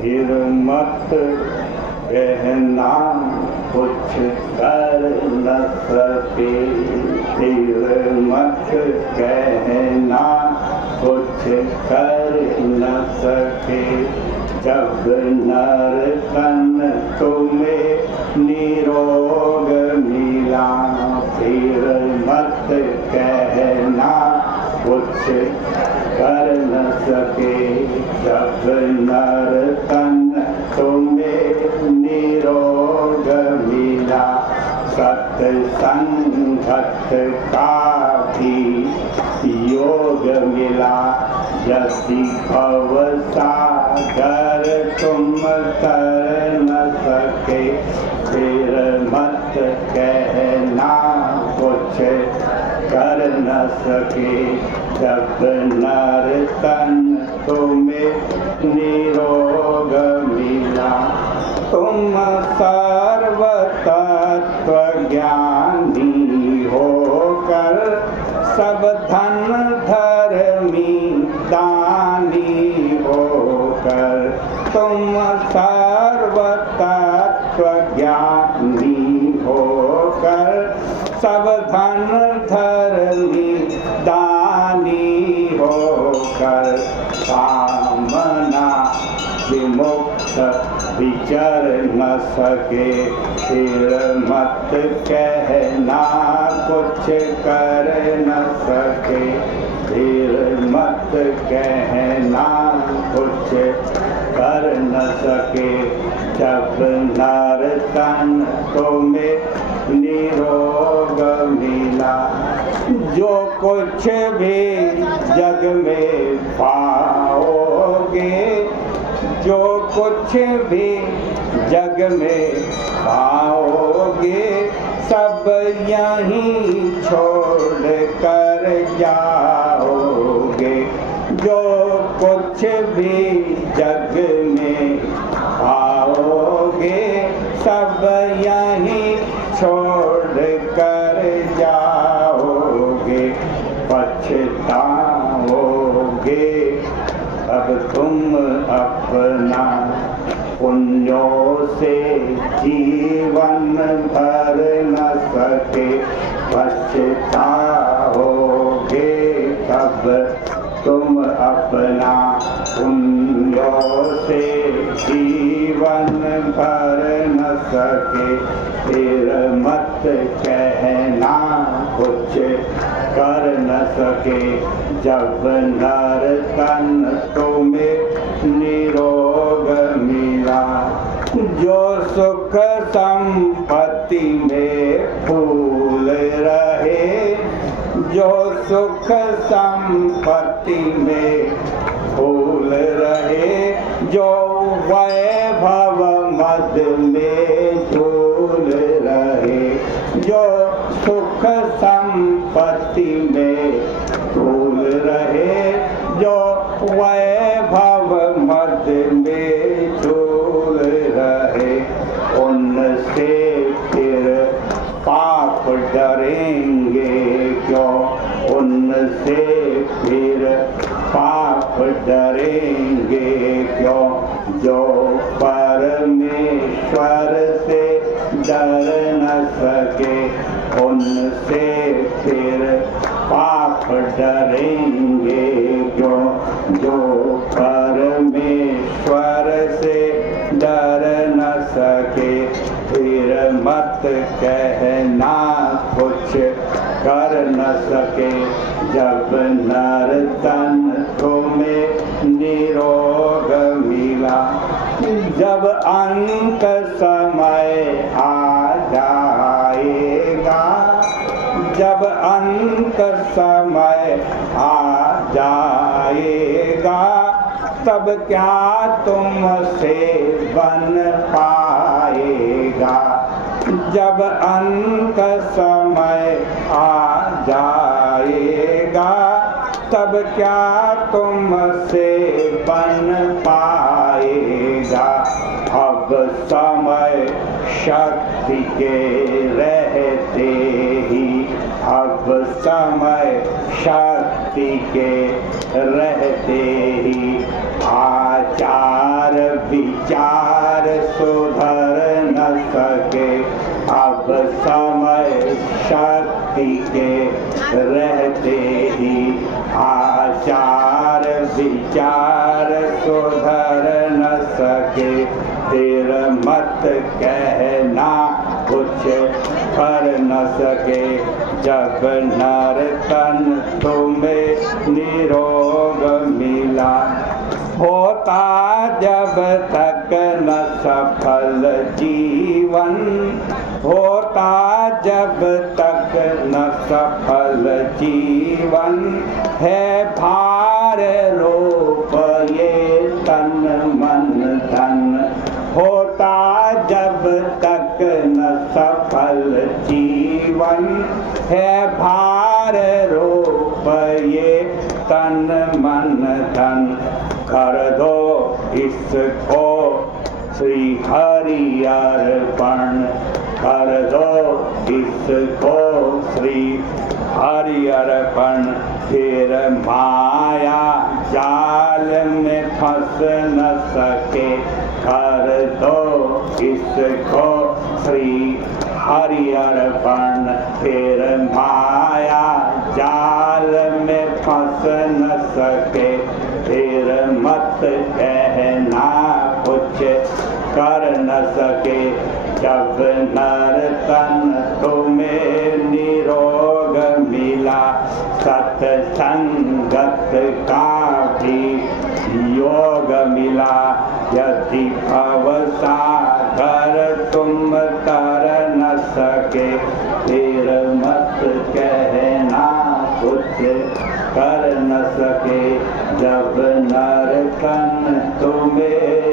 फिर मत कहना कुछ कर न सके, फिर मत कहना कुछ कर न सके। जब नर तन तुम्हें निरोग मिला, फिर मत कहना कुछ कर न सके। जब नर तन तुम्हें निरोग मिला, सत्संगत का भी योग मिला। यदि भव सागर तुम तर न सके, फिर मत कहना कुछ कर न सके। जब नर तन तुम्हें निरोग मिला, तुम सर्व तत्व ज्ञानी होकर सब धन धर्मी दानी होकर। तुम सर्व तत्व ज्ञानी होकर सब धन धर्मी दानी होकर। कामना विमुक्त विचर न सके, फिर मत कहना कुछ कर न सके। फिर मत कहना कुछ कर न सके। जब नर तन तुम्हें निरोग मिला, जो कुछ भी जग में पाओगे, जो कुछ भी जग में पाओगे, सब यहीं छोड़ कर जाओगे। जो कुछ भी जग में पाओगे, सब यहीं छोड़ कर जाओगे। पछताओगे अब तुम अपना, पुण्यों से जीवन भर न सके। पछताओगे तब तुम अपना, पुण्यों से जीवन भर न सके। फिर मत कहना कुछ कर न सके। जब नर तन तुम्हें निरोग मिला, जो सुख संपत्ति में फूल रहे, जो सुख संपत्ति में फूल रहे, जो वैभव मद में झूल रहे। जो सुख संपत्ति में फूल रहे, जो वैभव मद में झूल रहे। उनसे फिर पाप डरेंगे क्यों, उनसे फिर पाप डरेंगे क्यों। जो परमेश्वर से डर न सके, उनसे फिर पाप डरेंगे क्यों। जो परमेश्वर से डर न सके, फिर मत कहना कुछ कर न सके। जब नर तन तुम्हें निरोग मिला, जब अंत समय आ जाएगा, जब अंत समय आ जाएगा, तब क्या तुमसे बन पाएगा। जब अंत समय आ जाएगा, तब क्या तुमसे बन पाएगा। अब समय शक्ति के रहते ही अब समय शक्ति के रहते ही आचार विचार सुधर न सके। अब समय शक्ति के रहते ही आचार विचार सुधर न सके। फिर मत कहना कुछ कर न सके। जब नर तन तुम्हें निरोग मिला, होता जब तक न सफल जीवन, होता जब तक न सफल जीवन। है भार रूप ये तन मन धन, होता जब तक न सफल जीवन। है भार रूप ये तन मन धन। कर दो इसको श्री हरि अर्पण, कर दो इसको श्री हरि अर्पण। फिर माया जाल में फंस न सके। कर दो इसको श्री हरि अर्पण। फिर माया जाल में फंस न सके। फिर मत कहना कुछ कर न सके। जब नर तन तुम्हें निरोग मिला, सत्संगत का भी योग मिला। यदि भवसागर तुम तर न सके, फिर मत कहना कुछ कर न सके। जब नर तन तुम्हें